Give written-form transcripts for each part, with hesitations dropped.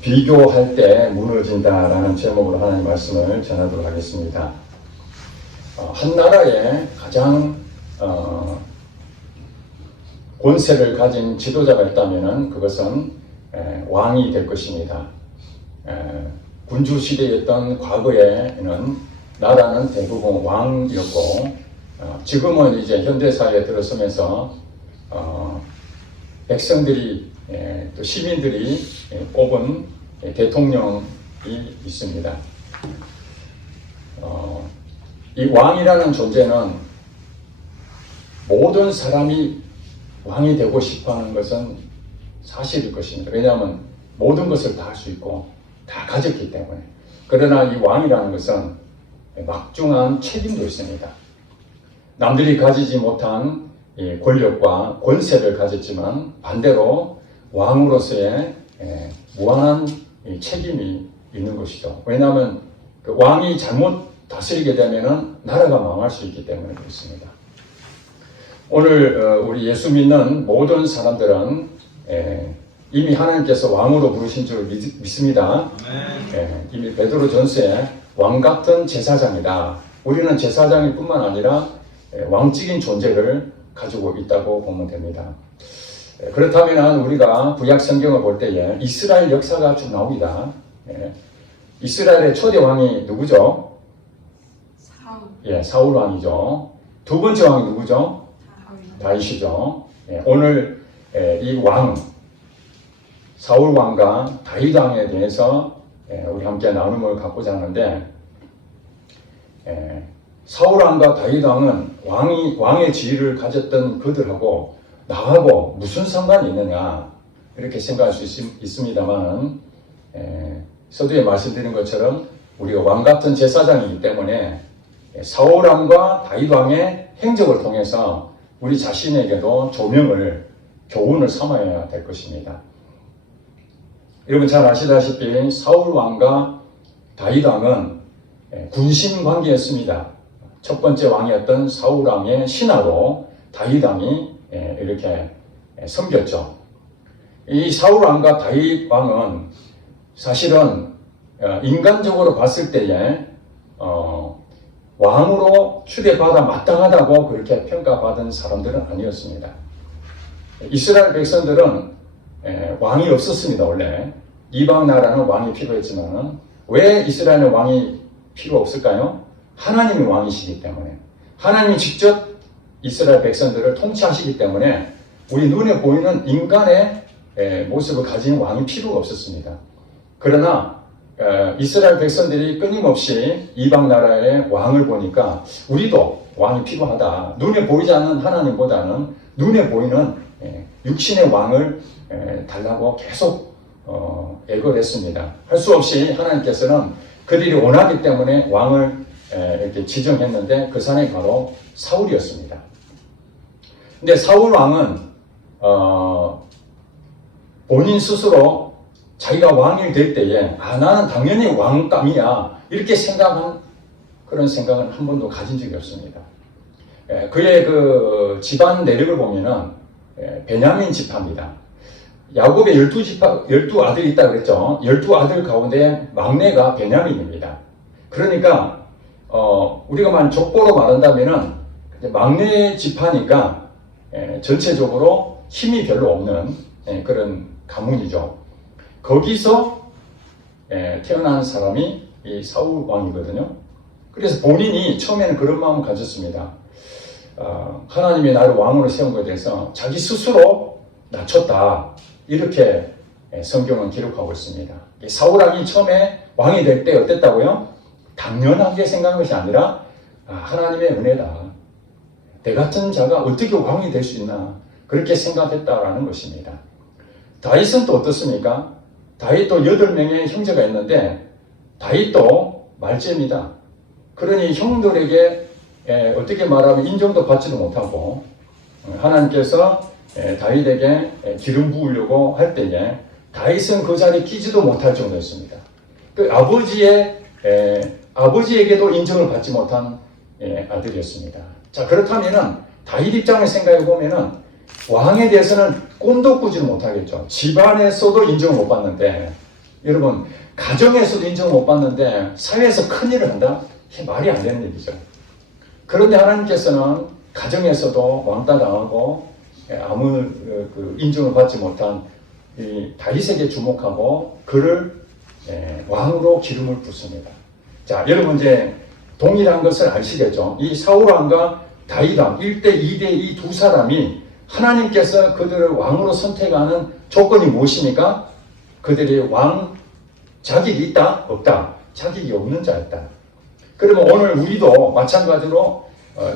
비교할 때 무너진다라는 제목으로 하나님 말씀을 전하도록 하겠습니다. 한 나라에 가장 권세를 가진 지도자가 있다면 그것은 왕이 될 것입니다. 군주 시대였던 과거에는 나라는 대부분 왕이었고 지금은 이제 현대사회에 들어서면서 백성들이 또 시민들이 뽑은 대통령이 있습니다. 이 왕이라는 존재는 모든 사람이 왕이 되고 싶어하는 것은 사실일 것입니다. 왜냐하면 모든 것을 다 할 수 있고 다 가졌기 때문에. 그러나 이 왕이라는 것은 막중한 책임도 있습니다. 남들이 가지지 못한 권력과 권세를 가졌지만 반대로 왕으로서의 무한한 책임이 있는 것이죠. 왜냐하면 그 왕이 잘못 다스리게 되면 나라가 망할 수 있기 때문에 그렇습니다. 오늘 우리 예수 믿는 모든 사람들은 이미 하나님께서 왕으로 부르신 줄 믿습니다. 이미 베드로전서에 왕 같은 제사장이다. 우리는 제사장일 뿐만 아니라 왕적인 존재를 가지고 있다고 보면 됩니다. 그렇다면 우리가 구약 성경을 볼 때에 이스라엘 역사가 쭉 나옵니다. 이스라엘의 초대 왕이 누구죠? 사울 왕이죠. 두 번째 왕이 누구죠? 다윗이죠. 오늘 이 왕, 사울 왕과 다윗 왕에 대해서 우리 함께 나눔을 갖고자 하는데, 사울 왕과 다윗 왕은 왕의 지위를 가졌던 그들하고 나하고 무슨 상관이 있느냐 이렇게 생각할 수 있습니다만, 서두에 말씀드린 것처럼 우리가 왕 같은 제사장이기 때문에 사울 왕과 다윗 왕의 행적을 통해서 우리 자신에게도 교훈을 삼아야 될 것입니다. 여러분 잘 아시다시피 사울 왕과 다윗 왕은 군신 관계였습니다. 첫 번째 왕이었던 사울 왕의 신하로 다윗 왕이 이렇게 섬겼죠. 이 사울 왕과 다윗 왕은 사실은 인간적으로 봤을 때에 왕으로 추대받아 마땅하다고 그렇게 평가받은 사람들은 아니었습니다. 이스라엘 백성들은 왕이 없었습니다. 원래 이방 나라는 왕이 필요했지만 왜 이스라엘은 왕이 필요 없을까요? 하나님이 왕이시기 때문에, 하나님이 직접 이스라엘 백성들을 통치하시기 때문에 우리 눈에 보이는 인간의 모습을 가진 왕이 필요가 없었습니다. 그러나 이스라엘 백성들이 끊임없이 이방 나라의 왕을 보니까 우리도 왕이 필요하다. 눈에 보이지 않는 하나님보다는 눈에 보이는 육신의 왕을 달라고 계속 애걸했습니다. 할 수 없이 하나님께서는 그들이 원하기 때문에 왕을 이렇게 지정했는데 그 사람이 바로 사울이었습니다. 근데 사울 왕은 본인 스스로 자기가 왕이 될 때에 나는 당연히 왕감이야 이렇게 생각한 그런 생각은 한 번도 가진 적이 없습니다. 그의 그 집안 내력을 보면은 베냐민 지파입니다. 야곱의 12아들이 있다고 그랬죠. 12아들 가운데 막내가 베냐민입니다. 그러니까 우리가 족보로 말한다면은 막내 지파니까 전체적으로 힘이 별로 없는 그런 가문이죠. 거기서 태어난 사람이 이 사울 왕이거든요. 그래서 본인이 처음에는 그런 마음을 가졌습니다. 하나님이 나를 왕으로 세운 것에 대해서 자기 스스로 낮췄다. 이렇게 성경은 기록하고 있습니다. 사울 왕이 처음에 왕이 될 때 어땠다고요? 당연하게 생각한 것이 아니라 하나님의 은혜다. 내 같은 자가 어떻게 왕이 될 수 있나 그렇게 생각했다라는 것입니다. 다윗은 또 어떻습니까? 다윗도 8명의 형제가 있는데 다윗도 말제입니다. 그러니 형들에게 어떻게 말하면 인정도 받지도 못하고 하나님께서 다윗에게 기름 부으려고 할 때에 다윗은 그 자리에 끼지도 못할 정도였습니다. 그 아버지에게도 인정을 받지 못한 아들이었습니다. 자, 그렇다면은 다윗 입장을 생각해 보면은 왕에 대해서는 꼼도 꾸지를 못하겠죠. 집안에서도 인정을 못 받는데 여러분, 가정에서도 인정을 못 받는데 사회에서 큰일을 한다? 이게 말이 안 되는 얘기죠. 그런데 하나님께서는 가정에서도 왕따 당하고 아무 인정을 받지 못한 이 다윗에게 주목하고 그를 왕으로 기름을 붓습니다. 자, 여러분 이제 동일한 것을 아시겠죠? 이 사울왕과 다윗왕 1대 2대 이 두 사람이 하나님께서 그들을 왕으로 선택하는 조건이 무엇입니까? 그들이 왕 자격이 있다? 없다? 자격이 없는 자였다. 그러면 오늘 우리도 마찬가지로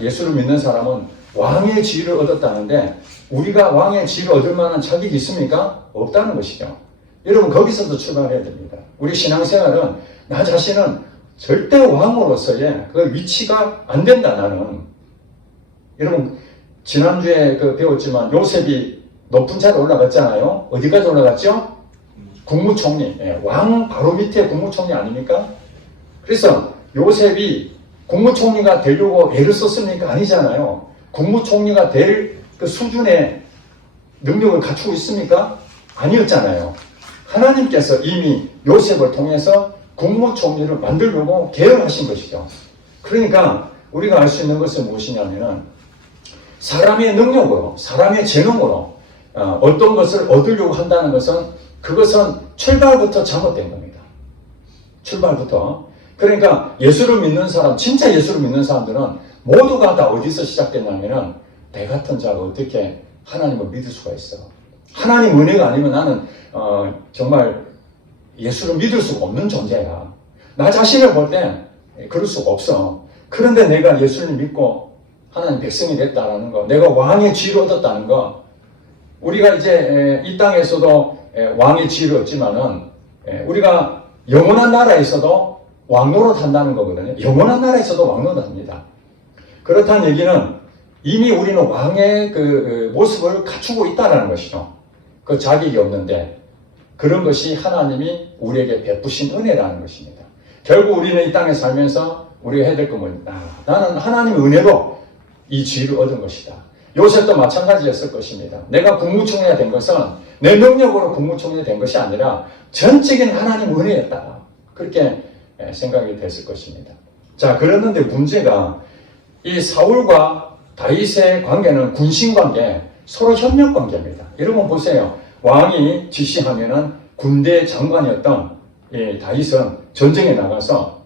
예수를 믿는 사람은 왕의 지위를 얻었다는데 우리가 왕의 지위를 얻을 만한 자격이 있습니까? 없다는 것이죠. 여러분 거기서도 출발해야 됩니다. 우리 신앙생활은 나 자신은 절대 왕으로서의 그 위치가 안 된다 나는. 여러분 지난주에 배웠지만 요셉이 높은 자리에 올라갔잖아요. 어디까지 올라갔죠? 국무총리. 왕 바로 밑에 국무총리 아닙니까? 그래서 요셉이 국무총리가 되려고 애를 썼습니까? 아니잖아요. 국무총리가 될 그 수준의 능력을 갖추고 있습니까? 아니었잖아요. 하나님께서 이미 요셉을 통해서 국무총리를 만들려고 계획하신 것이죠. 그러니까 우리가 알 수 있는 것은 무엇이냐면은 사람의 능력으로, 사람의 재능으로 어떤 것을 얻으려고 한다는 것은 그것은 출발부터 잘못된 겁니다. 출발부터. 그러니까 예수를 믿는 사람, 진짜 예수를 믿는 사람들은 모두가 다 어디서 시작됐냐면은 내 같은 자가 어떻게 하나님을 믿을 수가 있어. 하나님 은혜가 아니면 나는 정말 예수를 믿을 수가 없는 존재야. 나 자신을 볼 때 그럴 수가 없어. 그런데 내가 예수를 믿고 하나님 백성이 됐다는 거, 내가 왕의 지위를 얻었다는 거, 우리가 이제 이 땅에서도 왕의 지위를 얻지만은 우리가 영원한 나라에서도 왕 노릇한다는 거거든요. 영원한 나라에서도 왕 노릇합니다. 그렇다는 얘기는 이미 우리는 왕의 그 모습을 갖추고 있다는 것이죠. 그 자격이 없는데 그런 것이 하나님이 우리에게 베푸신 은혜라는 것입니다. 결국 우리는 이 땅에 살면서 우리가 해야 될 건 뭐냐? 나는 하나님의 은혜로 이 지위를 얻은 것이다. 요셉도 마찬가지였을 것입니다. 내가 국무총리가 된 것은 내 능력으로 국무총리가 된 것이 아니라 전적인 하나님 은혜였다. 그렇게 생각이 됐을 것입니다. 자, 그랬는데 문제가 이 사울과 다윗의 관계는 군신관계, 서로 협력관계입니다. 여러분 보세요. 왕이 지시하면은 군대 장관이었던 다윗은 전쟁에 나가서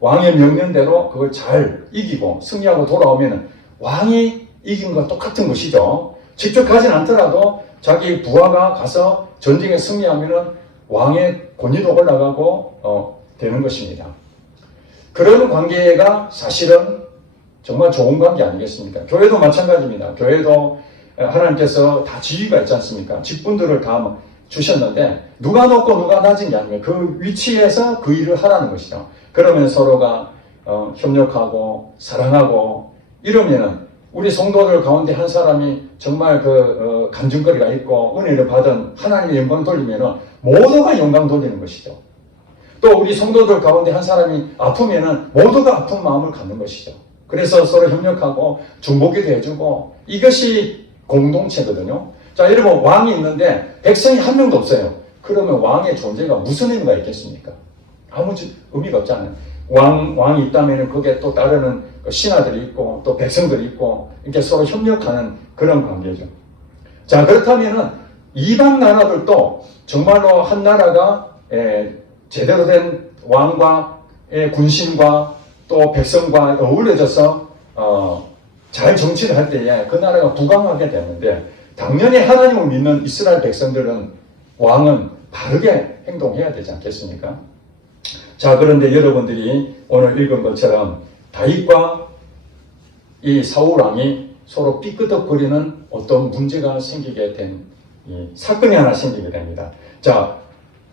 왕의 명령대로 그걸 잘 이기고 승리하고 돌아오면은 왕이 이긴 것 똑같은 것이죠. 직접 가진 않더라도 자기 부하가 가서 전쟁에 승리하면은 왕의 권위도 올라가고 되는 것입니다. 그런 관계가 사실은 정말 좋은 관계 아니겠습니까? 교회도 마찬가지입니다. 교회도 하나님께서 다 지위가 있지 않습니까? 직분들을 다 주셨는데 누가 높고 누가 낮은 게 아니에요. 그 위치에서 그 일을 하라는 것이죠. 그러면 서로가 협력하고 사랑하고 이러면은 우리 성도들 가운데 한 사람이 정말 간증거리가 있고 은혜를 받은 하나님의 영광 돌리면은 모두가 영광 돌리는 것이죠. 또 우리 성도들 가운데 한 사람이 아프면은 모두가 아픈 마음을 갖는 것이죠. 그래서 서로 협력하고 중보기도 해주고 이것이 공동체거든요. 자, 여러분 왕이 있는데 백성이 한 명도 없어요. 그러면 왕의 존재가 무슨 의미가 있겠습니까? 아무 의미가 없잖아요. 왕이 있다면 거기에 또 따르는 신하들이 있고 또 백성들이 있고 이렇게 서로 협력하는 그런 관계죠. 자, 그렇다면은 이방 나라들도 정말로 한 나라가 제대로 된 왕과 군신과 또 백성과 어울려져서 잘 정치를 할 때에 그 나라가 부강하게 되는데 당연히 하나님을 믿는 이스라엘 백성들은 왕은 바르게 행동해야 되지 않겠습니까? 자, 그런데 여러분들이 오늘 읽은 것처럼 다윗과 이 사울 왕이 서로 삐끄덕거리는 어떤 문제가 생기게 된 사건이 하나 생기게 됩니다. 자,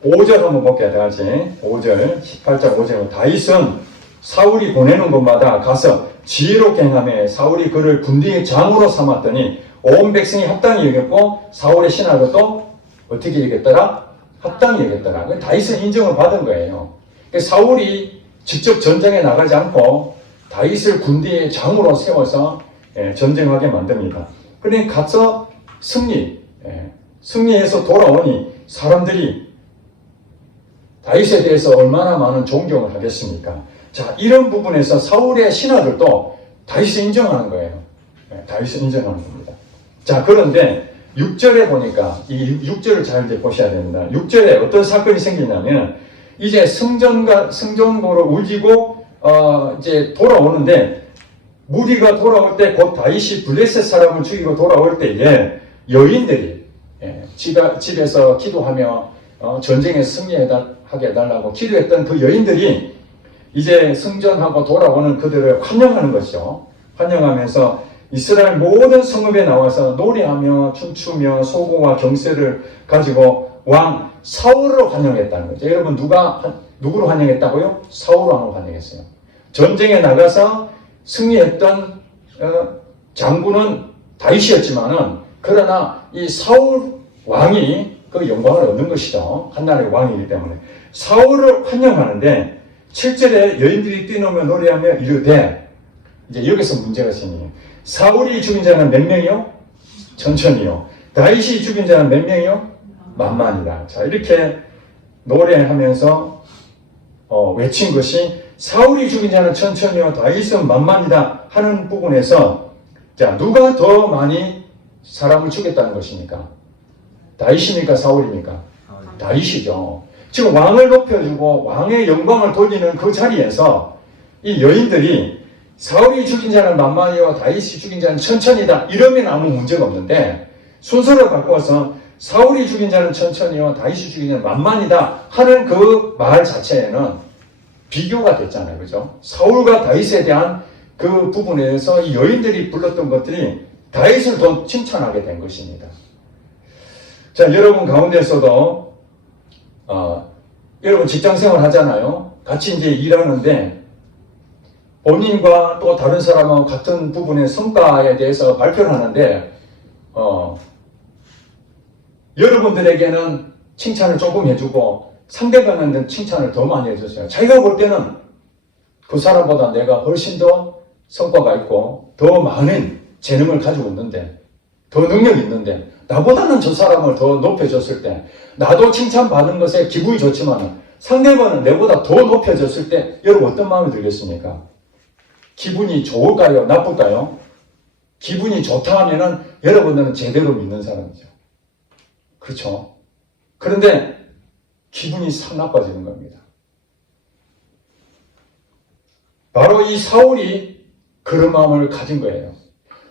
5절 한번 볼게요. 다 같이 5절 18장 5절 다윗은 사울이 보내는 곳마다 가서 지혜롭게 행하며 사울이 그를 군대의 장으로 삼았더니 온 백성이 합당히 여겼고 사울의 신하들도 어떻게 여겼더라? 합당히 여겼더라. 다윗은 인정을 받은 거예요. 사울이 직접 전쟁에 나가지 않고 다윗을 군대의 장으로 세워서 전쟁하게 만듭니다. 그러니 가서 승리해서 돌아오니 사람들이 다윗에 대해서 얼마나 많은 존경을 하겠습니까? 자, 이런 부분에서 사울의 신하들도 다윗을 인정하는 거예요. 다윗을 인정하는 겁니다. 자, 그런데 6절에 보니까 이 6절을 잘 이제 보셔야 됩니다. 6절에 어떤 사건이 생기냐면 이제 성전으로 울리고 이제 돌아오는데 무리가 돌아올 때 곧 다윗이 블레셋 사람을 죽이고 돌아올 때에 여인들이 집에서 기도하며 전쟁에 승리하게 해달라고 기도했던 그 여인들이 이제 승전하고 돌아오는 그들을 환영하는 것이죠. 환영하면서 이스라엘 모든 성읍에 나와서 노래하며 춤추며 소고와 경세를 가지고 왕 사울을 환영했다는 거죠. 여러분 누구를 환영했다고요? 사울 왕을 환영했어요. 전쟁에 나가서 승리했던 장군은 다윗이었지만은 그러나 이 사울 왕이 그 영광을 얻는 것이죠. 한나라의 왕이기 때문에. 사울을 환영하는데 7절에 여인들이 뛰노며 노래하며 이르되 이제 여기서 문제가 생겨요. 사울이 죽인 자는 몇 명이요? 천천히요. 다윗이 죽인 자는 몇 명이요? 만만이다. 자, 이렇게 노래하면서 외친 것이 사울이 죽인 자는 천천히요 다윗은 만만이다 하는 부분에서 자, 누가 더 많이 사람을 죽였다는 것입니까? 다윗입니까? 사울입니까? 다윗이죠. 지금 왕을 높여주고 왕의 영광을 돌리는 그 자리에서 이 여인들이 사울이 죽인 자는 만만이요 다윗이 죽인 자는 천천히다 이러면 아무 문제가 없는데 순서를 바꿔서 사울이 죽인 자는 천천히요 다윗이 죽인 자는 만만이다 하는 그 말 자체에는 비교가 됐잖아요. 그죠? 사울과 다윗에 대한 그 부분에서 이 여인들이 불렀던 것들이 다윗을 더 칭찬하게 된 것입니다. 자, 여러분 가운데서도 여러분 직장생활 하잖아요. 같이 이제 일하는데 본인과 또 다른 사람하고 같은 부분의 성과에 대해서 발표를 하는데 여러분들에게는 칭찬을 조금 해주고 상대방한테는 칭찬을 더 많이 해줬어요. 자기가 볼 때는 그 사람보다 내가 훨씬 더 성과가 있고 더 많은 재능을 가지고 있는데 더 능력이 있는데 나보다는 저 사람을 더 높여줬을 때 나도 칭찬받은 것에 기분이 좋지만 상대방은 내보다 더 높여줬을 때 여러분 어떤 마음이 들겠습니까? 기분이 좋을까요? 나쁠까요? 기분이 좋다 하면은 여러분들은 제대로 믿는 사람이죠. 그렇죠? 그런데 기분이 싹 나빠지는 겁니다. 바로 이 사울이 그런 마음을 가진 거예요.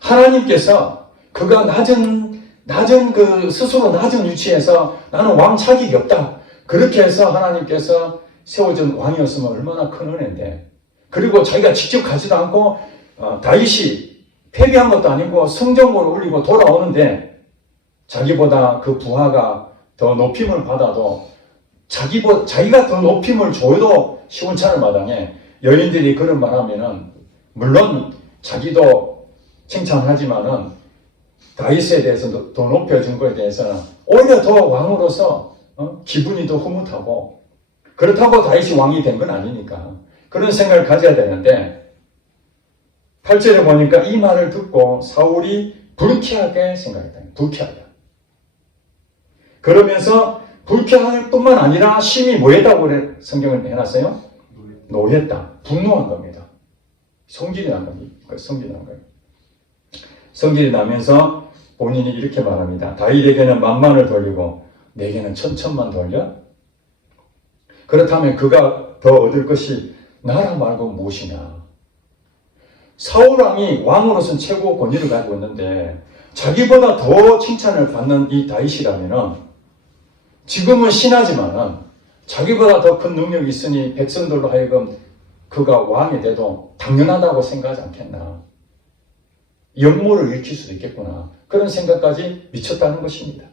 하나님께서 그가 낮은 그 스스로 낮은 위치에서 나는 왕 자격이 없다. 그렇게 해서 하나님께서 세워준 왕이었으면 얼마나 큰 은혜인데. 그리고 자기가 직접 가지도 않고 다윗이 패배한 것도 아니고 성전으로 올리고 돌아오는데 자기보다 그 부하가 더 높임을 받아도 자기가 더 높임을 줘도 시원찮을 마당에 여인들이 그런 말 하면은 물론 자기도 칭찬하지만은 다윗에 대해서 더 높여준 것에 대해서는 오히려 더 왕으로서 기분이 더 흐뭇하고 그렇다고 다윗이 왕이 된 건 아니니까 그런 생각을 가져야 되는데 8절에 보니까 이 말을 듣고 사울이 불쾌하게 생각했다. 불쾌하다. 그러면서 불쾌할 뿐만 아니라 심히 뭐했다고 성경을 해놨어요? 노했다. 분노한 겁니다. 성질이 난 겁니다. 성질이 난 거예요. 성질이 나면서 본인이 이렇게 말합니다. 다윗에게는 만만을 돌리고 내게는 천천만 돌려? 그렇다면 그가 더 얻을 것이 나라 말고 무엇이냐? 사울왕이 왕으로서는 최고 권위를 가지고 있는데 자기보다 더 칭찬을 받는 이 다윗이라면은 지금은 신하지만은 자기보다 더 큰 능력이 있으니 백성들로 하여금 그가 왕이 돼도 당연하다고 생각하지 않겠나. 영모를 일으킬 수도 있겠구나. 그런 생각까지 미쳤다는 것입니다.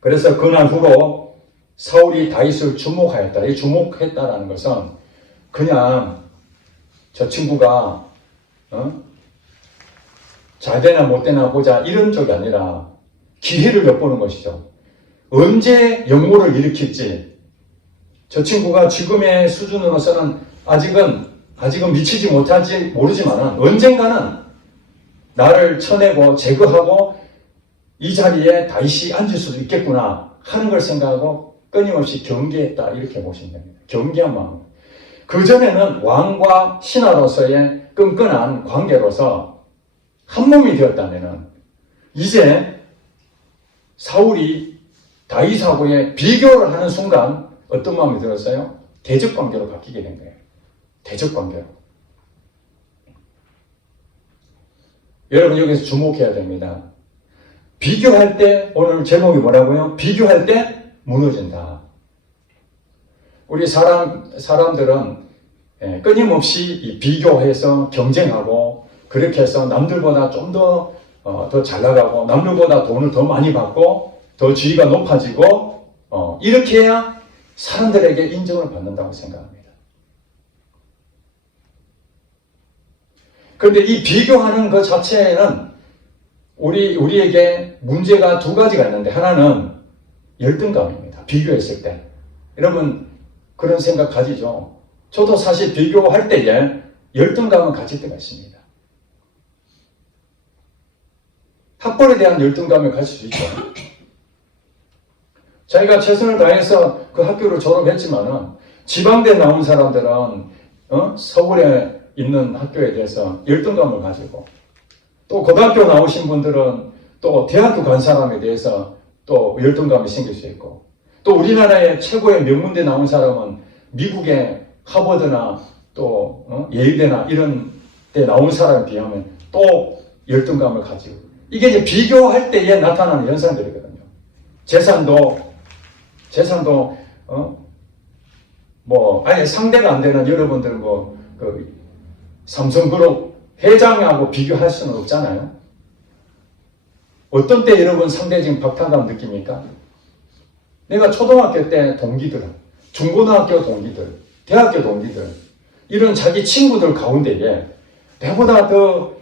그래서 그날 후로 사울이 다윗을 주목하였다. 이 주목했다라는 것은 그냥 저 친구가 잘 되나 못 되나 보자 이런 쪽이 아니라 기회를 엿보는 것이죠. 언제 영모를 일으킬지 저 친구가 지금의 수준으로서는 아직은 미치지 못할지 모르지만 언젠가는 나를 쳐내고 제거하고 이 자리에 다윗이 앉을 수도 있겠구나 하는 걸 생각하고 끊임없이 경계했다 이렇게 보시면 됩니다. 경계한 마음. 그전에는 왕과 신하로서의 끈끈한 관계로서 한 몸이 되었다면 이제 사울이 다윗하고의 비교를 하는 순간 어떤 마음이 들었어요? 대적 관계로 바뀌게 된 거예요. 대적 관계로. 여러분 여기서 주목해야 됩니다. 비교할 때 오늘 제목이 뭐라고요? 비교할 때 무너진다. 우리 사람들은 끊임없이 비교해서 경쟁하고 그렇게 해서 남들보다 좀 더 잘 나가고 남들보다 돈을 더 많이 받고 더 지위가 높아지고 이렇게 해야 사람들에게 인정을 받는다고 생각합니다. 그런데 이 비교하는 것 자체에는 우리에게 문제가 두 가지가 있는데 하나는 열등감입니다. 비교했을 때. 여러분 그런 생각 가지죠. 저도 사실 비교할 때에 열등감을 가질 때가 있습니다. 학벌에 대한 열등감을 가질 수 있죠. 자기가 최선을 다해서 그 학교를 졸업했지만은 지방대 나온 사람들은 서울에 있는 학교에 대해서 열등감을 가지고 또 고등학교 나오신 분들은 또 대학교 간 사람에 대해서 또 열등감이 생길 수 있고 또 우리나라의 최고의 명문대 나온 사람은 미국의 하버드나 또 예일대나 이런 데 나온 사람에 비하면 또 열등감을 가지고 이게 이제 비교할 때에 나타나는 현상들이거든요. 재산도 아예 상대가 안 되는 여러분들 삼성그룹 회장하고 비교할 수는 없잖아요. 어떤 때 여러분 상대적인 박탈감 느낍니까? 내가 초등학교 때 동기들, 중고등학교 동기들, 대학교 동기들 이런 자기 친구들 가운데에 내보다 더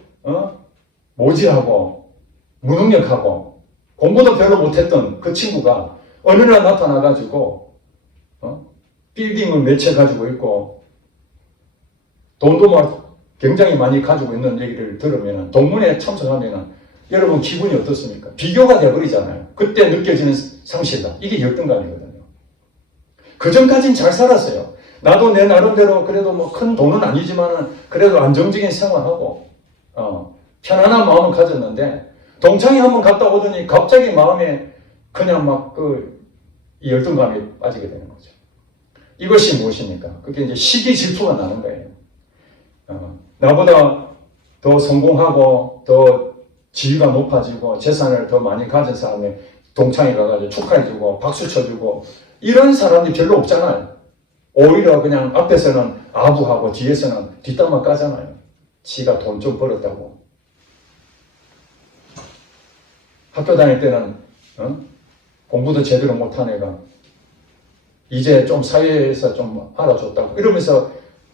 모질하고 무능력하고 공부도 별로 못했던 그 친구가 어느 날 나타나가지고 빌딩을 몇 채 가지고 있고 돈도 막 굉장히 많이 가지고 있는 얘기를 들으면 동문회 참석하면 여러분 기분이 어떻습니까? 비교가 돼버리잖아요. 그때 느껴지는 상실감. 이게 열등감이거든요. 그전까지는 잘 살았어요. 나도 내 나름대로 그래도 큰 돈은 아니지만 그래도 안정적인 생활하고 편안한 마음을 가졌는데 동창회 한번 갔다 오더니 갑자기 마음에 그냥 이 열등감이 빠지게 되는 거죠. 이것이 무엇입니까? 그게 이제 시기 질투가 나는 거예요. 나보다 더 성공하고 더 지위가 높아지고 재산을 더 많이 가진 사람이 동창회 가가지고 축하해주고 박수 쳐주고 이런 사람들이 별로 없잖아요. 오히려 그냥 앞에서는 아부하고 뒤에서는 뒷담화 까잖아요. 지가 돈 좀 벌었다고. 학교 다닐 때는 공부도 제대로 못한 애가 이제 좀 사회에서 좀 알아줬다고 이러면서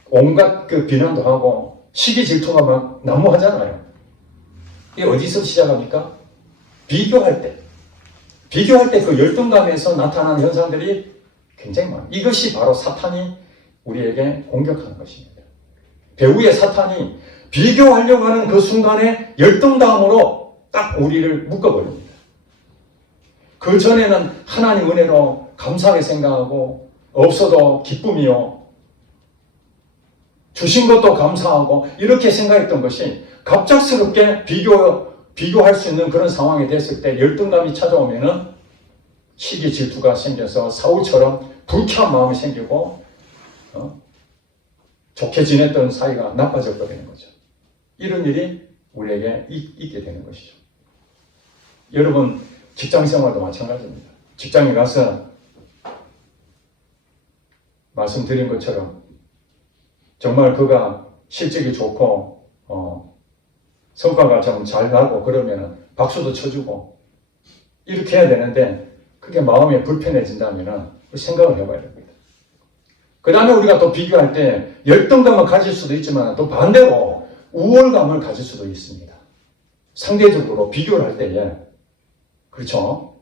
온갖 비난도 하고 시기 질투가 막 난무하잖아요. 이게 어디서 시작합니까? 비교할 때 그 열등감에서 나타나는 현상들이 굉장히 많아요. 이것이 바로 사탄이 우리에게 공격하는 것입니다. 배후의 사탄이 비교하려고 하는 그 순간에 열등감으로 딱 우리를 묶어버립니다. 그 전에는 하나님 은혜로 감사하게 생각하고 없어도 기쁨이요. 주신 것도 감사하고 이렇게 생각했던 것이 갑작스럽게 비교할 수 있는 그런 상황이 됐을 때 열등감이 찾아오면은 시기 질투가 생겨서 사울처럼 불쾌한 마음이 생기고 좋게 지냈던 사이가 나빠져 버리는 거죠. 이런 일이 우리에게 있게 되는 것이죠. 여러분 직장생활도 마찬가지입니다. 직장에 가서 말씀드린 것처럼 정말 그가 실적이 좋고 성과가 좀 잘 나고 그러면 박수도 쳐주고 이렇게 해야 되는데 그게 마음에 불편해진다면 생각을 해봐야 됩니다. 그 다음에 우리가 또 비교할 때 열등감을 가질 수도 있지만 또 반대로 우월감을 가질 수도 있습니다. 상대적으로 비교를 할 때에 그렇죠?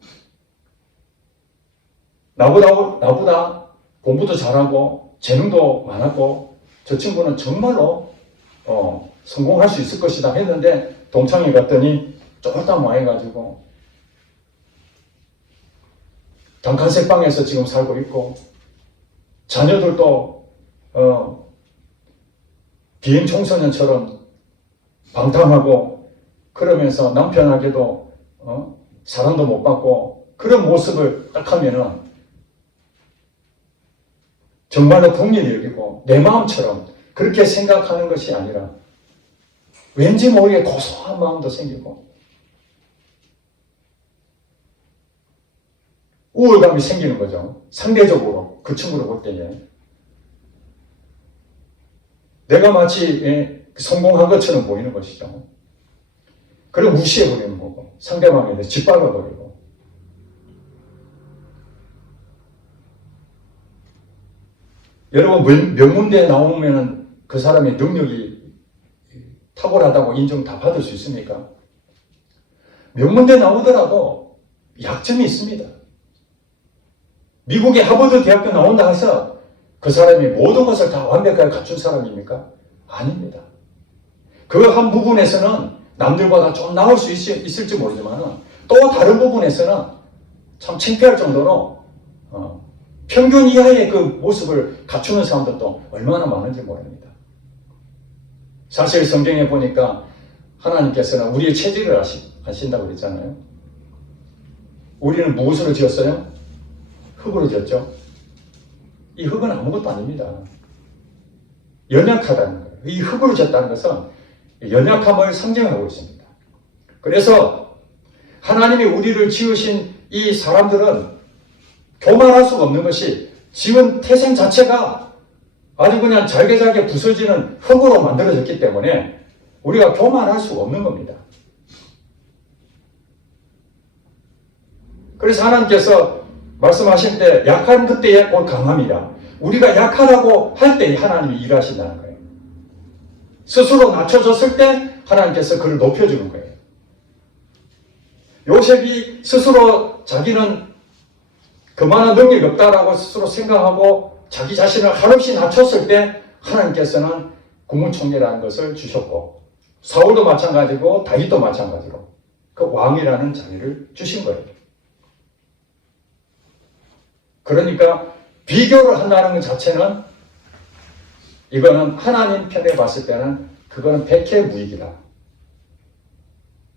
나보다 공부도 잘하고 재능도 많았고 저 친구는 정말로 성공할 수 있을 것이다 했는데 동창회 갔더니 쫄딱 망해가지고 단칸색 방에서 지금 살고 있고, 자녀들도 비행 청소년처럼 방탕하고, 그러면서 남편에게도 사랑도 못 받고, 그런 모습을 딱 하면은 정말로 국민이 여기고 내 마음처럼 그렇게 생각하는 것이 아니라 왠지 모르게 고소한 마음도 생기고 우울감이 생기는 거죠. 상대적으로 그 친구를 볼 때에 내가 마치 성공한 것처럼 보이는 것이죠. 그럼 무시해버리는 거고 상대방에 대해 짓밟아버리고. 여러분 명문대에 나오면 그 사람의 능력이 탁월하다고 인정 다 받을 수 있습니까? 명문대 나오더라도 약점이 있습니다. 미국의 하버드 대학교 나온다 해서 그 사람이 모든 것을 다 완벽하게 갖춘 사람입니까? 아닙니다. 그 한 부분에서는 남들보다 좀 나을 수 있을지 모르지만 또 다른 부분에서는 참 창피할 정도로 평균 이하의 그 모습을 갖추는 사람들도 얼마나 많은지 모릅니다. 사실 성경에 보니까 하나님께서는 우리의 체질을 아신다고 그랬잖아요. 우리는 무엇으로 지었어요? 흙으로 지었죠. 이 흙은 아무것도 아닙니다. 연약하다는 거예요. 이 흙으로 지었다는 것은 연약함을 상징하고 있습니다. 그래서 하나님이 우리를 지으신 이 사람들은 교만할 수가 없는 것이 지은 태생 자체가 아주 그냥 잘게 부서지는 흙으로 만들어졌기 때문에 우리가 교만할 수가 없는 겁니다. 그래서 하나님께서 말씀하실 때 약한 그때에 곧 강함이라. 우리가 약하다고 할 때 하나님이 일하신다는 거예요. 스스로 낮춰졌을 때 하나님께서 그를 높여주는 거예요. 요셉이 스스로 자기는 그만한 능력이 없다라고 스스로 생각하고 자기 자신을 한없이 낮췄을 때 하나님께서는 국무총리라는 것을 주셨고 사울도 마찬가지고 다윗도 마찬가지로 그 왕이라는 자리를 주신 거예요. 그러니까 비교를 한다는 것 자체는 이거는 하나님 편에 봤을 때는 그거는 백해무익이다.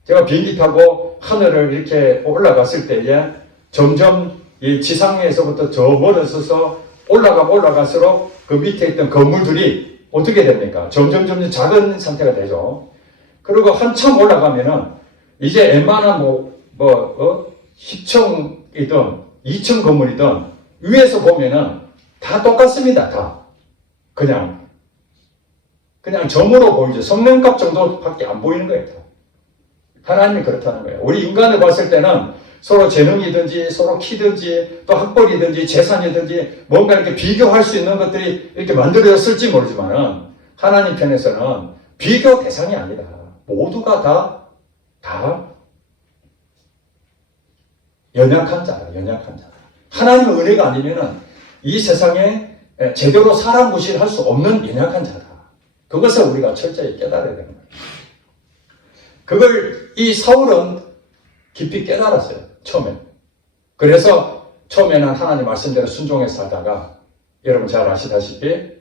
제가 비행기 타고 하늘을 이렇게 올라갔을 때에 점점 이 지상에서부터 저 멀어서서 올라갈수록 그 밑에 있던 건물들이 어떻게 됩니까? 점점 작은 상태가 되죠. 그리고 한참 올라가면은 이제 웬만한 10층이든 2층 건물이든 위에서 보면은 다 똑같습니다. 다. 그냥 점으로 보이죠. 성면값 정도밖에 안 보이는 거예요. 하나님이 그렇다는 거예요. 우리 인간을 봤을 때는 서로 재능이든지 서로 키든지 또 학벌이든지 재산이든지 뭔가 이렇게 비교할 수 있는 것들이 이렇게 만들어졌을지 모르지만은 하나님 편에서는 비교 대상이 아니다. 모두가 다 연약한 자다. 하나님의 은혜가 아니면은 이 세상에 제대로 사람 구실할 수 없는 연약한 자다. 그것을 우리가 철저히 깨달아야 되는 거예요. 그걸 이 사울은 깊이 깨달았어요. 처음에. 그래서 처음에는 하나님 말씀대로 순종해서 살다가 여러분 잘 아시다시피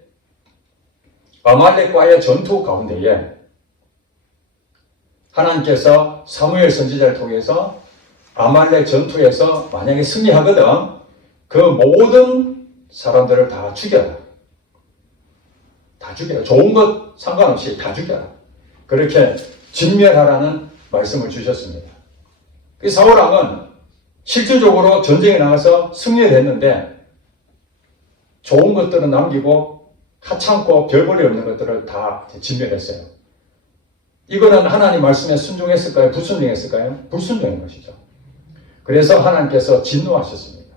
아말렉과의 전투 가운데에 하나님께서 사무엘 선지자를 통해서 아말렉 전투에서 만약에 승리하거든 그 모든 사람들을 다 죽여라. 다 죽여라. 좋은 것 상관없이 다 죽여라. 그렇게 진멸하라는 말씀을 주셨습니다. 그 사울왕은 실질적으로 전쟁에 나가서 승리를 했는데 좋은 것들은 남기고 하찮고 별볼이 없는 것들을 다 진멸했어요. 이거는 하나님 말씀에 순종했을까요? 불순종했을까요? 불순종인 것이죠. 그래서 하나님께서 진노하셨습니다.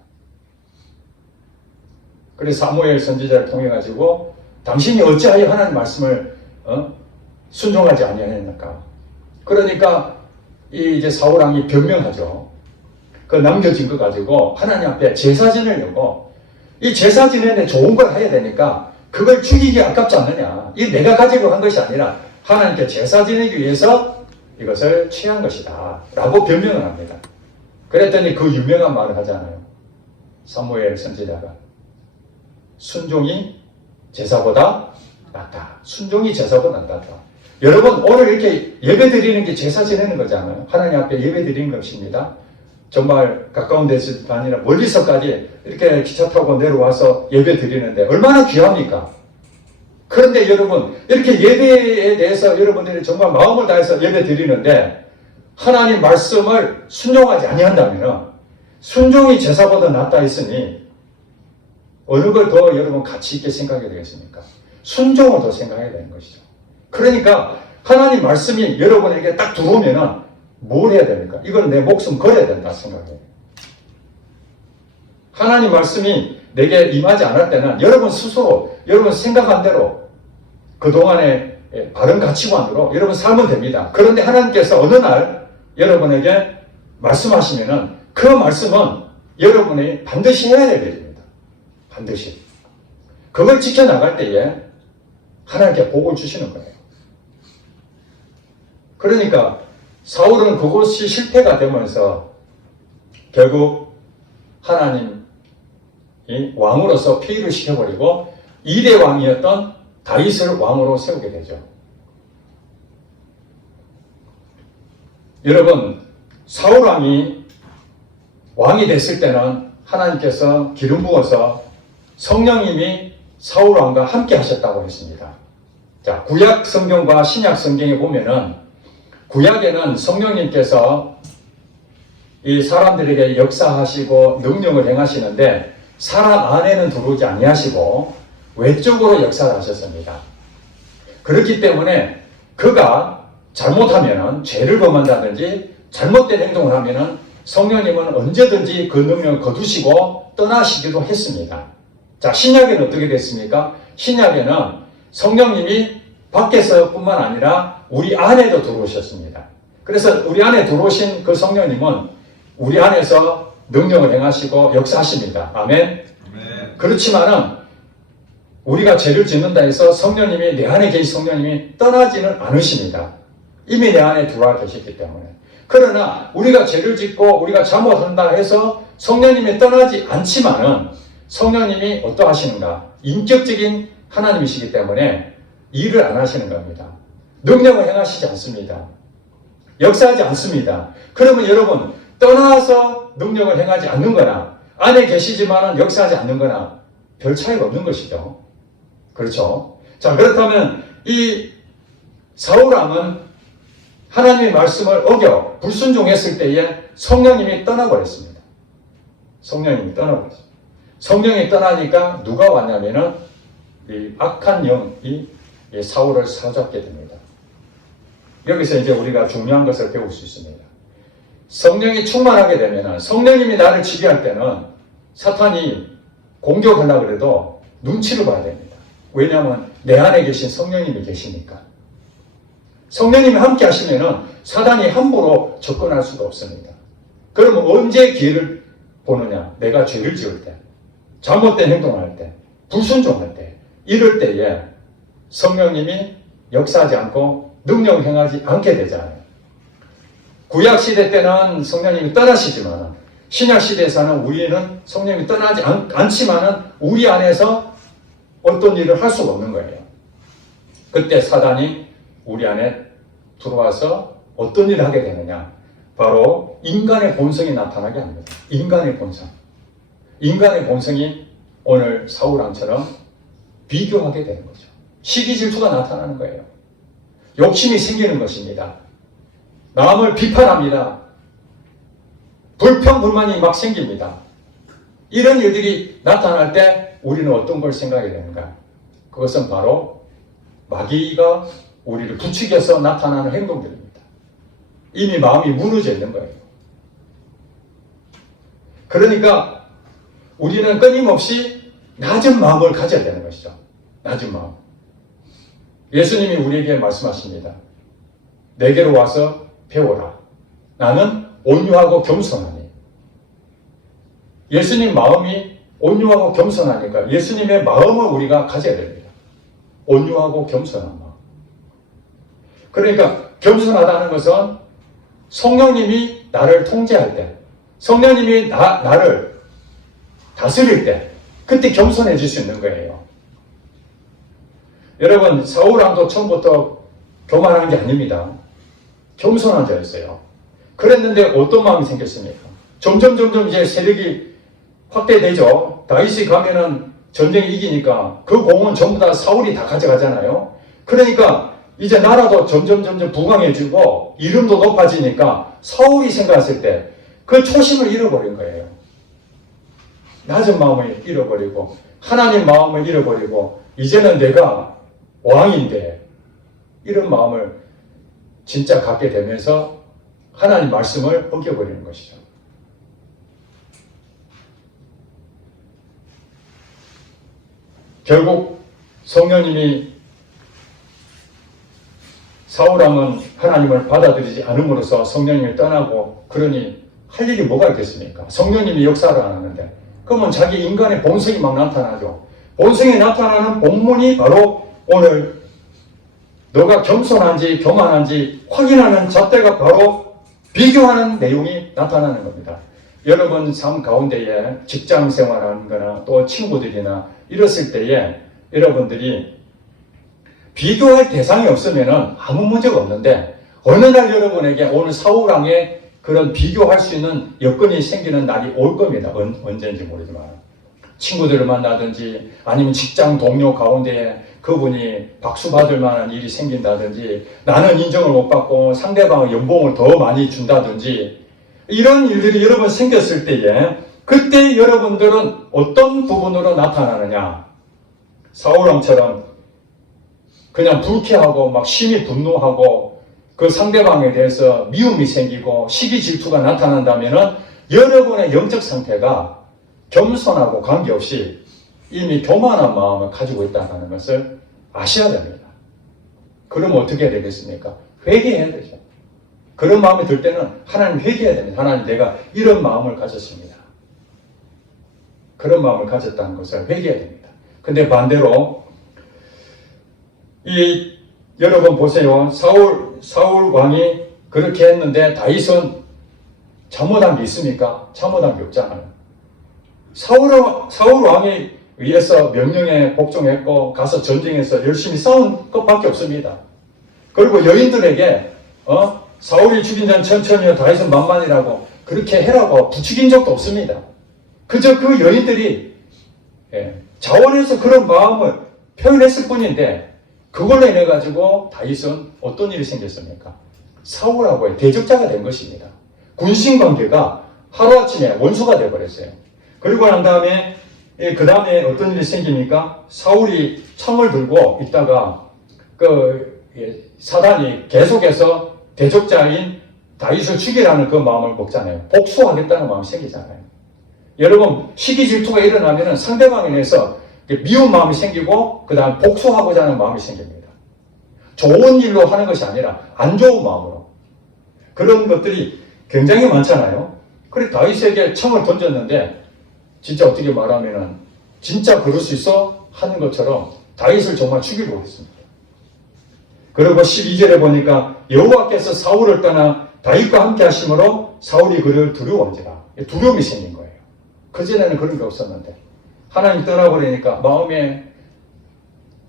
그래서 사무엘 선지자를 통해 가지고 당신이 어찌하여 하나님 말씀을 순종하지 아니하였는가? 그러니까 이제 사울왕이 변명하죠. 그 남겨진 거 가지고 하나님 앞에 제사 지내려고 이 제사 지내는데 좋은 걸 해야 되니까 그걸 죽이기 아깝지 않느냐? 이 내가 가지고 한 것이 아니라 하나님께 제사 지내기 위해서 이것을 취한 것이다 라고 변명을 합니다. 그랬더니 그 유명한 말을 하잖아요. 사무엘 선지자가 순종이 제사보다 낫다. 순종이 제사보다 낫다. 여러분 오늘 이렇게 예배 드리는 게 제사 지내는 거잖아요. 하나님 앞에 예배 드리는 것입니다. 정말 가까운 데서도 아니라 멀리서까지 이렇게 기차 타고 내려와서 예배 드리는데 얼마나 귀합니까? 그런데 여러분 이렇게 예배에 대해서 여러분들이 정말 마음을 다해서 예배 드리는데 하나님 말씀을 순종하지 아니한다면 순종이 제사보다 낫다 했으니 어느 걸 더 여러분 가치 있게 생각해야 되겠습니까? 순종을 더 생각해야 되는 것이죠. 그러니까 하나님 말씀이 여러분에게 딱 들어오면은 뭘 해야 됩니까? 이건 내 목숨 걸어야 된다 생각해요. 하나님 말씀이 내게 임하지 않을 때는 여러분 스스로 여러분 생각한 대로 그동안의 바른 가치관으로 여러분 살면 됩니다. 그런데 하나님께서 어느 날 여러분에게 말씀하시면은 그 말씀은 여러분이 반드시 해야 될 일입니다. 반드시. 그걸 지켜나갈 때에 하나님께 복을 주시는 거예요. 그러니까 사울은 그것이 실패가 되면서 결국 하나님이 왕으로서 폐위를 시켜버리고 2대 왕이었던 다윗을 왕으로 세우게 되죠. 여러분 사울 왕이 됐을 때는 하나님께서 기름 부어서 성령님이 사울 왕과 함께 하셨다고 했습니다. 자, 구약 성경과 신약 성경에 보면은 구약에는 성령님께서 이 사람들에게 역사하시고 능력을 행하시는데 사람 안에는 들어오지 아니하시고 외적으로 역사를 하셨습니다. 그렇기 때문에 그가 잘못하면은 죄를 범한다든지 잘못된 행동을 하면은 성령님은 언제든지 그 능력을 거두시고 떠나시기도 했습니다. 자, 신약에는 어떻게 됐습니까? 신약에는 성령님이 밖에서 뿐만 아니라 우리 안에도 들어오셨습니다. 그래서 우리 안에 들어오신 그 성령님은 우리 안에서 능력을 행하시고 역사하십니다. 아멘. 그렇지만은 우리가 죄를 짓는다 해서 성령님이 내 안에 계신 성령님이 떠나지는 않으십니다. 이미 내 안에 들어와 계셨기 때문에. 그러나 우리가 죄를 짓고 우리가 잘못한다 해서 성령님이 떠나지 않지만은 성령님이 어떠하시는가? 인격적인 하나님이시기 때문에 일을 안 하시는 겁니다. 능력을 행하시지 않습니다. 역사하지 않습니다. 그러면 여러분 떠나서 능력을 행하지 않는 거나 안에 계시지만은 역사하지 않는 거나 별 차이가 없는 것이죠. 그렇죠? 자, 그렇다면 이 사울왕은 하나님의 말씀을 어겨 불순종했을 때에 성령님이 떠나버렸습니다. 성령님이 떠나버렸습니다. 성령이 떠나니까 누가 왔냐면은 이 악한 영이 사울을 사로잡게 됩니다. 여기서 이제 우리가 중요한 것을 배울 수 있습니다. 성령이 충만하게 되면은 성령님이 나를 지배할 때는 사탄이 공격하려고 해도 눈치를 봐야 됩니다. 왜냐하면 내 안에 계신 성령님이 계시니까. 성령님이 함께 하시면은 사단이 함부로 접근할 수가 없습니다. 그러면 언제 기회를 보느냐? 내가 죄를 지을 때, 잘못된 행동을 할 때, 불순종할 때, 이럴 때에 성령님이 역사하지 않고 능력을 행하지 않게 되잖아요. 구약시대 때는 성령님이 떠나시지만 신약시대에서는 우리는 성령님이 떠나지 않지만은 우리 안에서 어떤 일을 할 수가 없는 거예요. 그때 사단이 우리 안에 들어와서 어떤 일을 하게 되느냐? 바로 인간의 본성이 나타나게 합니다. 인간의 본성. 인간의 본성이 오늘 사울왕처럼 비교하게 되는 거죠. 시기 질투가 나타나는 거예요. 욕심이 생기는 것입니다. 남을 비판합니다. 불평불만이 막 생깁니다. 이런 일들이 나타날 때 우리는 어떤 걸 생각하게 되는가? 그것은 바로 마귀가 우리를 부추겨서 나타나는 행동들입니다. 이미 마음이 무너져 있는 거예요. 그러니까 우리는 끊임없이 낮은 마음을 가져야 되는 것이죠. 낮은 마음. 예수님이 우리에게 말씀하십니다. 내게로 와서 배워라. 나는 온유하고 겸손하니. 예수님 마음이 온유하고 겸손하니까 예수님의 마음을 우리가 가져야 됩니다. 온유하고 겸손한 마음. 그러니까 겸손하다는 것은 성령님이 나를 통제할 때, 성령님이 나를 다스릴 때 그때 겸손해질 수 있는 거예요. 여러분 사울왕도 처음부터 교만한 게 아닙니다. 겸손한 자였어요. 그랬는데 어떤 마음이 생겼습니까? 점점 이제 세력이 확대되죠. 다윗이 가면은 전쟁에 이기니까 그 공은 전부 다 사울이 다 가져가잖아요. 그러니까 이제 나라도 점점 부강해지고 이름도 높아지니까 사울이 생각했을 때 그 초심을 잃어버린 거예요. 낮은 마음을 잃어버리고 하나님 마음을 잃어버리고 이제는 내가 왕인데 이런 마음을 진짜 갖게 되면서 하나님 말씀을 어겨버리는 것이죠. 결국 성령님이 사울왕은 하나님을 받아들이지 않음으로써 성령님을 떠나고 그러니 할 일이 뭐가 있겠습니까? 성령님이 역사를 안 하는데 그러면 자기 인간의 본성이 막 나타나죠. 본성이 나타나는 본문이 바로 오늘 너가 겸손한지 교만한지 확인하는 잣대가 바로 비교하는 내용이 나타나는 겁니다. 여러분 삶 가운데에 직장 생활하는 거나 또 친구들이나 이랬을 때에 여러분들이 비교할 대상이 없으면 아무 문제가 없는데 어느 날 여러분에게 오늘 사울왕의 그런 비교할 수 있는 여건이 생기는 날이 올 겁니다. 언제인지 모르지만 친구들을 만나든지 아니면 직장 동료 가운데 그분이 박수 받을 만한 일이 생긴다든지 나는 인정을 못 받고 상대방의 연봉을 더 많이 준다든지 이런 일들이 여러 번 생겼을 때에 그때 여러분들은 어떤 부분으로 나타나느냐? 사울왕처럼 그냥 불쾌하고 막 심히 분노하고 그 상대방에 대해서 미움이 생기고 시기 질투가 나타난다면 여러분의 영적 상태가 겸손하고 관계없이 이미 교만한 마음을 가지고 있다는 것을 아셔야 됩니다. 그러면 어떻게 해야 되겠습니까? 회개해야 되죠. 그런 마음이 들 때는 하나님 회개해야 됩니다. 하나님 내가 이런 마음을 가졌습니다. 그런 마음을 가졌다는 것을 회개해야 됩니다. 근데 반대로 여러분 보세요. 사울 왕이 그렇게 했는데 다윗은 잘못한 게 있습니까? 잘못한 게 없잖아요. 사울 왕에 의해서 명령에 복종했고 가서 전쟁에서 열심히 싸운 것밖에 없습니다. 그리고 여인들에게 사울이 죽인 자는 천천히요 다윗은 만만이라고 그렇게 해라고 부추긴 적도 없습니다. 그저 그 여인들이 자원해서 그런 마음을 표현했을 뿐인데 그걸로 인해 가지고 다윗은 어떤 일이 생겼습니까? 사울하고의 대적자가 된 것입니다. 군신관계가 하루아침에 원수가 되어버렸어요. 그리고 난 다음에 그 다음에 어떤 일이 생깁니까? 사울이 창을 들고 있다가 사단이 계속해서 대적자인 다윗을 죽이라는 그 마음을 먹잖아요. 복수하겠다는 마음이 생기잖아요. 여러분 시기 질투가 일어나면 상대방에 대해서 미운 마음이 생기고 그 다음 복수하고자 하는 마음이 생깁니다. 좋은 일로 하는 것이 아니라 안 좋은 마음으로. 그런 것들이 굉장히 많잖아요. 그래 다윗에게 창을 던졌는데 진짜 어떻게 말하면은 진짜 그럴 수 있어? 하는 것처럼 다윗을 정말 죽이려고 했습니다. 그리고 12절에 보니까 여호와께서 사울을 떠나 다윗과 함께 하심으로 사울이 그를 두려워한지라. 두려움이 생긴 거예요. 그전에는 그런 게 없었는데 하나님 떠나버리니까 마음에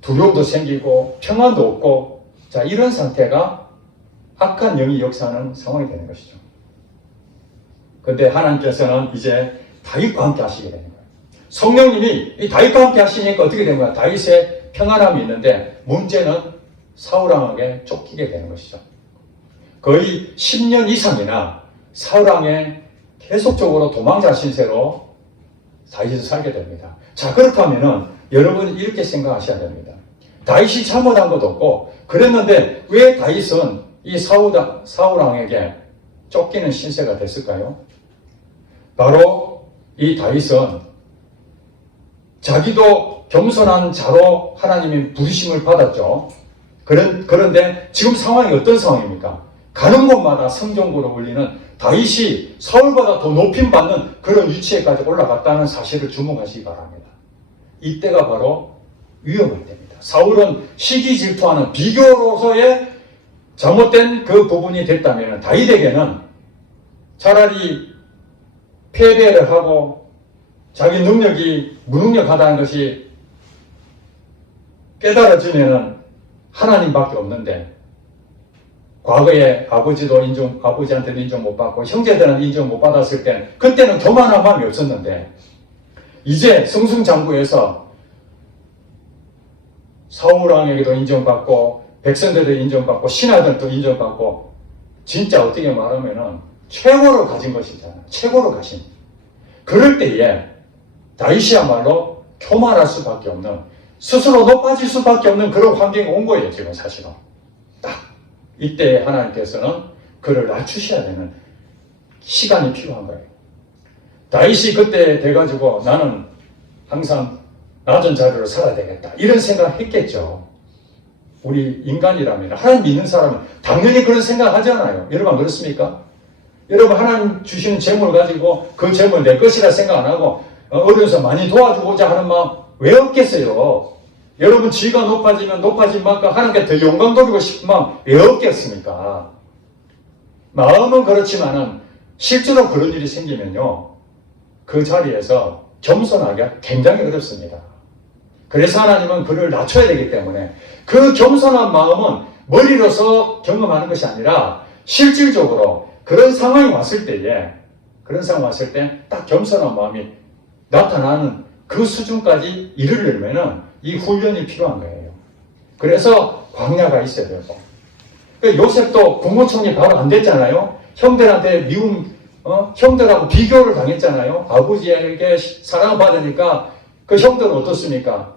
두려움도 생기고 평안도 없고 자 이런 상태가 악한 영이 역사하는 상황이 되는 것이죠. 그런데 하나님께서는 이제 다윗과 함께 하시게 되는 거예요. 성령님이 이 다윗과 함께 하시니까 어떻게 되는 거야? 다윗의 평안함이 있는데 문제는 사울왕에게 쫓기게 되는 것이죠. 거의 10년 이상이나 사울왕에 계속적으로 도망자 신세로 다윗을 살게 됩니다. 자 그렇다면은 여러분 이렇게 생각하셔야 됩니다. 다윗이 잘못한 것도 없고 그랬는데 왜 다윗은 이 사울왕에게 쫓기는 신세가 됐을까요? 바로 이 다윗은 자기도 겸손한 자로 하나님의 부르심을 받았죠. 그런데 지금 상황이 어떤 상황입니까? 가는 곳마다 성전구로 울리는 다윗이 사울보다 더 높임받는 그런 위치에까지 올라갔다는 사실을 주목하시기 바랍니다. 이때가 바로 위험할 때입니다. 사울은 시기 질투하는 비교로서의 잘못된 그 부분이 됐다면 다윗에게는 차라리 패배를 하고 자기 능력이 무능력하다는 것이 깨달아지면은 하나님밖에 없는데, 과거에 아버지한테도 인정 못 받고 형제들한테 인정 못 받았을 때 그때는 교만한 마음이 없었는데, 이제 승승장구해서 사울왕에게도 인정받고 백성들도 인정받고 신하들도 인정받고, 진짜 어떻게 말하면은 최고로 가진 것이잖아. 최고로 가신. 그럴 때에 다윗이야말로 교만할 수밖에 없는, 스스로 높아질 수밖에 없는 그런 환경이 온 거예요. 지금 사실은 딱 이때 하나님께서는 그를 낮추셔야 되는 시간이 필요한 거예요. 다윗이 그때 돼가지고 나는 항상 낮은 자리로 살아야 되겠다 이런 생각을 했겠죠. 우리 인간이라면, 하나님 믿는 사람은 당연히 그런 생각 하잖아요. 여러분 안 그렇습니까? 여러분 하나님 주시는 재물을 가지고 그 재물 내 것이라 생각 안 하고 어려서 많이 도와주고자 하는 마음 왜 없겠어요? 여러분 지위가 높아지면 높아진 만큼 하나님께 더 영광 돌리고 싶은 마음 왜 없겠습니까? 마음은 그렇지만은 실제로 그런 일이 생기면요, 그 자리에서 겸손하기가 굉장히 어렵습니다. 그래서 하나님은 그를 낮춰야 되기 때문에 그 겸손한 마음은 머리로서 경험하는 것이 아니라 실질적으로 그런 상황이 왔을 때에, 그런 상황이 왔을 때 딱 겸손한 마음이 나타나는 그 수준까지 이르려면은 이 훈련이 필요한 거예요. 그래서 광야가 있어야 되고, 요셉도 국무총리 바로 안 됐잖아요. 형들한테 미움, 형들하고 비교를 당했잖아요. 아버지에게 사랑을 받으니까 그 형들은 어떻습니까?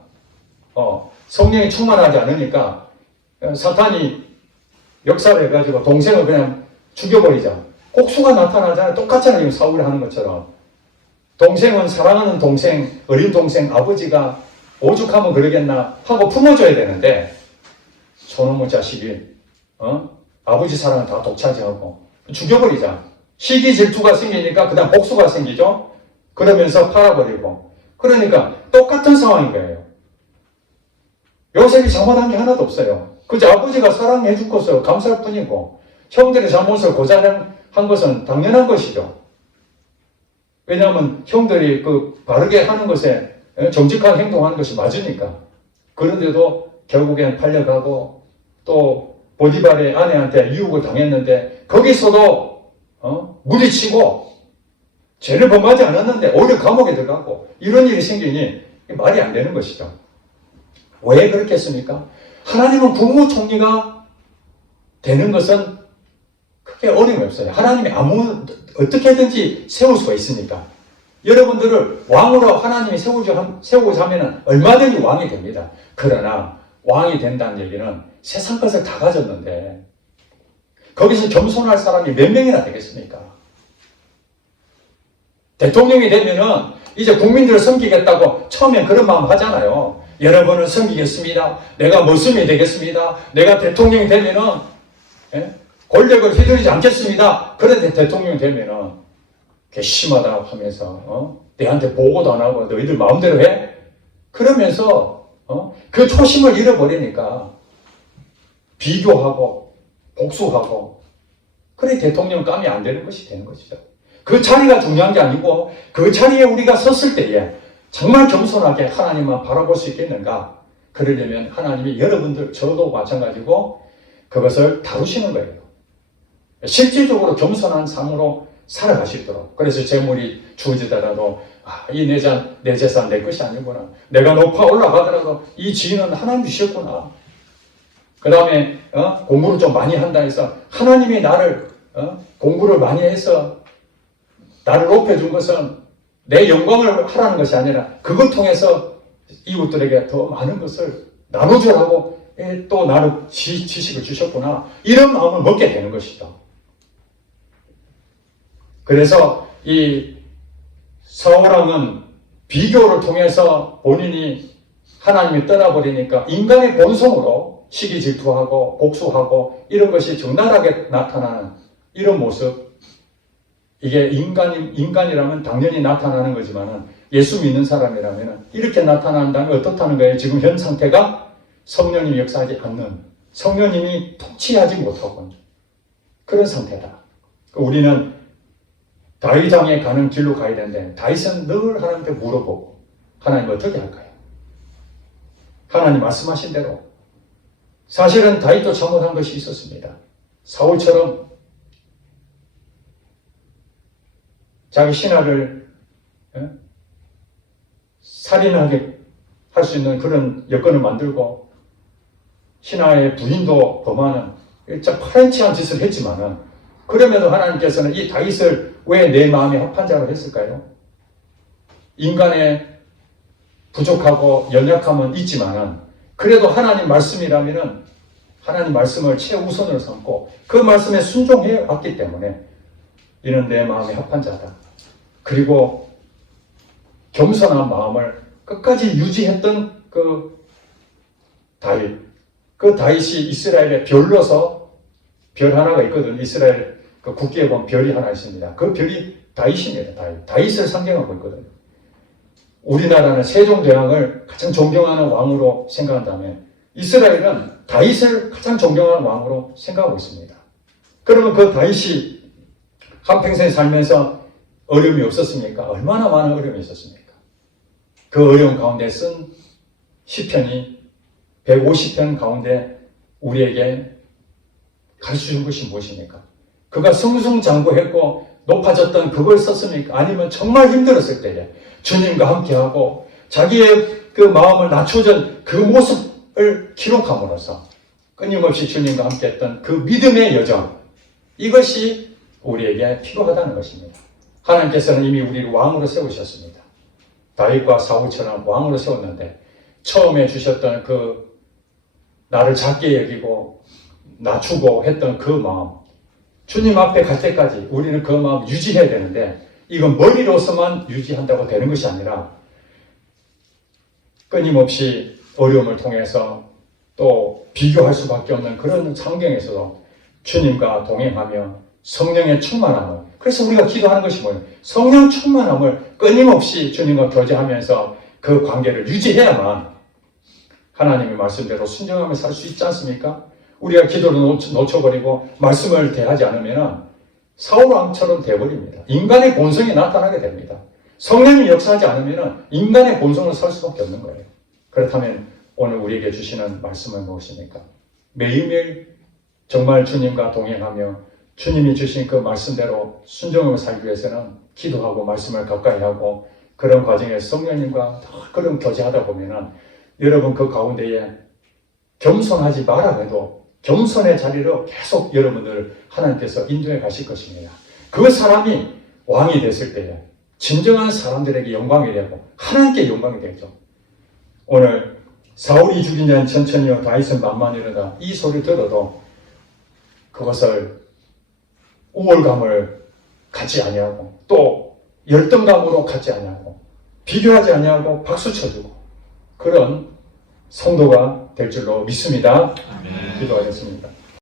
성령이 충만하지 않으니까 사탄이 역사를 해가지고 동생을 그냥 죽여버리자. 복수가 나타나잖아요. 똑같잖아요. 사울이 하는 것처럼. 동생은 사랑하는 동생, 어린 동생, 아버지가 오죽하면 그러겠나 하고 품어줘야 되는데, 저놈의 자식이 아버지 사랑을 다 독차지하고 죽여버리자. 시기 질투가 생기니까 그 다음 복수가 생기죠. 그러면서 팔아버리고. 그러니까 똑같은 상황인 거예요. 요셉이 잘못한 게 하나도 없어요. 그저 아버지가 사랑해 줄 것을 감사할 뿐이고, 형들의 잘못을 고자한 것은 당연한 것이죠. 왜냐하면 형들이 그 바르게 하는 것에 정직하게 행동하는 것이 맞으니까. 그런데도 결국엔 팔려가고 또 보디발의 아내한테 유혹을 당했는데 거기서도 무리치고 죄를 범하지 않았는데 오히려 감옥에 들어가고 이런 일이 생기니 말이 안 되는 것이죠. 왜 그렇겠습니까? 하나님은 국무총리가 되는 것은 크게 어려움이 없어요. 하나님이 어떻게든지 세울 수가 있으니까. 여러분들을 왕으로 하나님이 세우고자 하면 얼마든지 왕이 됩니다. 그러나 왕이 된다는 얘기는 세상 것을 다 가졌는데 거기서 겸손할 사람이 몇 명이나 되겠습니까? 대통령이 되면은 이제 국민들을 섬기겠다고 처음엔 그런 마음 하잖아요. 여러분을 섬기겠습니다. 내가 모습이 되겠습니다. 내가 대통령이 되면은 권력을 휘두르지 않겠습니다. 그런데 대통령이 되면은 괘씸하다 하면서 내한테 보고도 안 하고 너희들 마음대로 해? 그러면서 그 초심을 잃어버리니까 비교하고 복수하고, 그래 대통령감이 안 되는 것이 되는 것이죠. 그 자리가 중요한 게 아니고 그 자리에 우리가 섰을 때에 정말 겸손하게 하나님만 바라볼 수 있겠는가? 그러려면 하나님이 여러분들, 저도 마찬가지고 그것을 다루시는 거예요. 실질적으로 겸손한 삶으로 살아가시도록. 그래서 재물이 주어지더라도 이 내 재산 내 것이 아니구나. 내가 높아 올라가더라도 이 지위는 하나님 주셨구나. 그 다음에 공부를 좀 많이 한다 해서 하나님이 나를 공부를 많이 해서 나를 높여준 것은 내 영광을 하라는 것이 아니라 그걸 통해서 이웃들에게 더 많은 것을 나눠주라고 또 나를 지식을 주셨구나. 이런 마음을 먹게 되는 것이죠. 그래서 이 사울왕은 비교를 통해서 본인이 하나님이 떠나버리니까 인간의 본성으로 시기 질투하고 복수하고 이런 것이 적나라하게 나타나는 이런 모습, 이게 인간이라면 당연히 나타나는 거지만은 예수 믿는 사람이라면 이렇게 나타난다면 어떻다는 거예요? 지금 현 상태가 성령님이 역사하지 않는, 성령님이 통치하지 못하고 그런 상태다. 우리는 다윗왕에 가는 길로 가야 되는데 다윗은 늘 하나님께 물어보고 하나님 어떻게 할까요? 하나님 말씀하신 대로 사실은 다윗도 잘못한 것이 있었습니다. 사울처럼 자기 신하를 살인하게 할 수 있는 그런 여건을 만들고 신하의 부인도 범하는 진짜 파렴치한 짓을 했지만은 그럼에도 하나님께서는 이 다윗을 왜 내 마음에 합한 자로 했을까요? 인간의 부족하고 연약함은 있지만은 그래도 하나님 말씀이라면은 하나님 말씀을 최우선으로 삼고 그 말씀에 순종해 왔기 때문에 이는 내 마음에 합한 자다. 그리고 겸손한 마음을 끝까지 유지했던 그 다윗. 그 다윗이 이스라엘의 별로서 별 하나가 있거든요. 이스라엘 그 국기에 보면 별이 하나 있습니다. 그 별이 다윗입니다. 다윗을 상징하고 있거든요. 우리나라는 세종대왕을 가장 존경하는 왕으로 생각한다면 이스라엘은 다윗을 가장 존경하는 왕으로 생각하고 있습니다. 그러면 그 다윗이 한평생 살면서 어려움이 없었습니까? 얼마나 많은 어려움이 있었습니까? 그 어려움 가운데 쓴 시편이 150편 가운데 우리에게 가르쳐준 것이 무엇입니까? 그가 승승장구했고 높아졌던 그걸 썼습니까? 아니면 정말 힘들었을 때에 주님과 함께하고 자기의 그 마음을 낮춰준 그 모습을 기록함으로써 끊임없이 주님과 함께했던 그 믿음의 여정, 이것이 우리에게 필요하다는 것입니다. 하나님께서는 이미 우리를 왕으로 세우셨습니다. 다윗과 사울처럼 왕으로 세웠는데 처음에 주셨던 그 나를 작게 여기고 낮추고 했던 그 마음, 주님 앞에 갈 때까지 우리는 그 마음 유지해야 되는데 이건 머리로서만 유지한다고 되는 것이 아니라 끊임없이 어려움을 통해서 또 비교할 수밖에 없는 그런 환경에서도 주님과 동행하며 성령의 충만함을, 그래서 우리가 기도하는 것이 뭐예요? 성령 충만함을 끊임없이 주님과 교제하면서 그 관계를 유지해야만 하나님의 말씀대로 순종하며 살 수 있지 않습니까? 우리가 기도를 놓쳐버리고 말씀을 대하지 않으면 사울왕처럼 되어버립니다. 인간의 본성이 나타나게 됩니다. 성령이 역사하지 않으면 인간의 본성을 살 수밖에 없는 거예요. 그렇다면 오늘 우리에게 주시는 말씀은 무엇입니까? 매일매일 정말 주님과 동행하며 주님이 주신 그 말씀대로 순종하며 살기 위해서는 기도하고 말씀을 가까이 하고 그런 과정에서 성령님과 더 그런 교제하다 보면 여러분 그 가운데에 겸손하지 말아 해도 겸손의 자리로 계속 여러분들 하나님께서 인도해 가실 것입니다. 그 사람이 왕이 됐을 때에 진정한 사람들에게 영광이 되고 하나님께 영광이 되죠. 오늘 사울이 죽인 자는 천천히요 다윗은 만만이로다, 이 소리 들어도 그것을 우월감을 갖지 아니하고 또 열등감으로 갖지 아니하고 비교하지 아니하고 박수 쳐주고 그런 성도가 될 줄로 믿습니다. 기도하겠습니다.